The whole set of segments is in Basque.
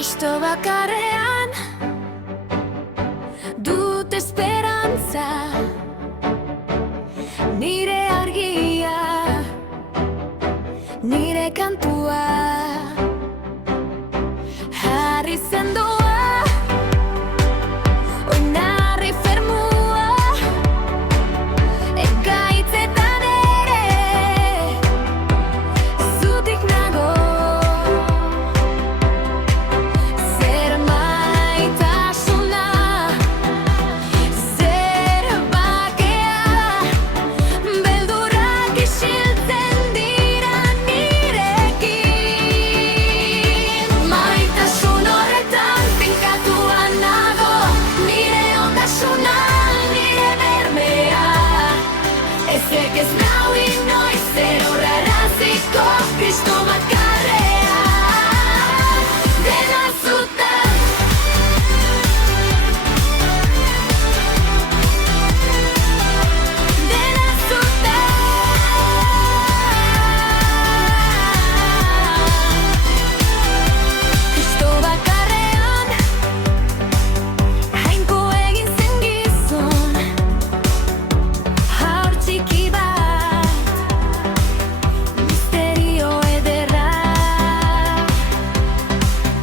Kristo bakarrean dut esperantza, nire argia, nire kantua, jarri sendoa, oinarri fermua, ekaitzetan ere zutik nago. Zer maitasuna, zer bakea, beldurrak isiltzen dira nirekin. Maitasun horretan finkatua nago, nire ondasuna, nire bermea. Ezek ez nau inoiz erorraraziko, Kristo bakarrean dena zutan. Dena zutan. Kristo bakarrean jainko egin zen gizon, haur txiki bat, misterio ederra.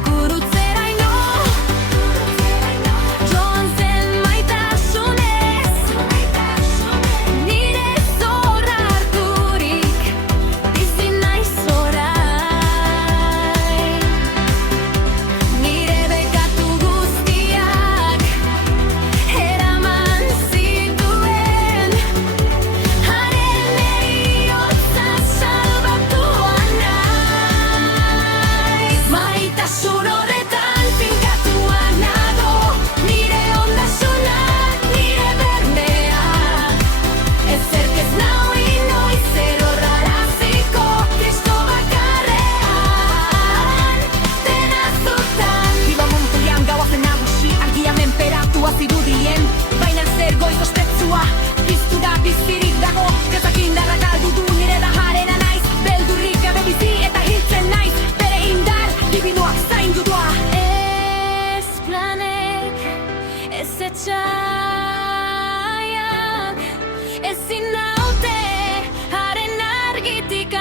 Gurutzeraino joan zen maitasunez, nire zorra harturik bizi naiz orain. Nire bekatu guztiak eraman zituen, haren heriotza salbatua naiz. Maitasun horretan finkatua nago, nire ondasuna, nire bermea. Ezerk ez nau inoiz erorraraziko, Kristo bakarrean dena zutan. Iba montoian gaua zen nagusi, argia menperatua zirudien, baina zer goiz ospetsua, piztu da bizirik dago, kezak indarra galdu du, nire da jarena naiz, beldurrik gabe bizi eta hiltzen naiz, bere indar divinoak zaindu doa. Ez planek, ez etxaiak, ezin naute haren argitik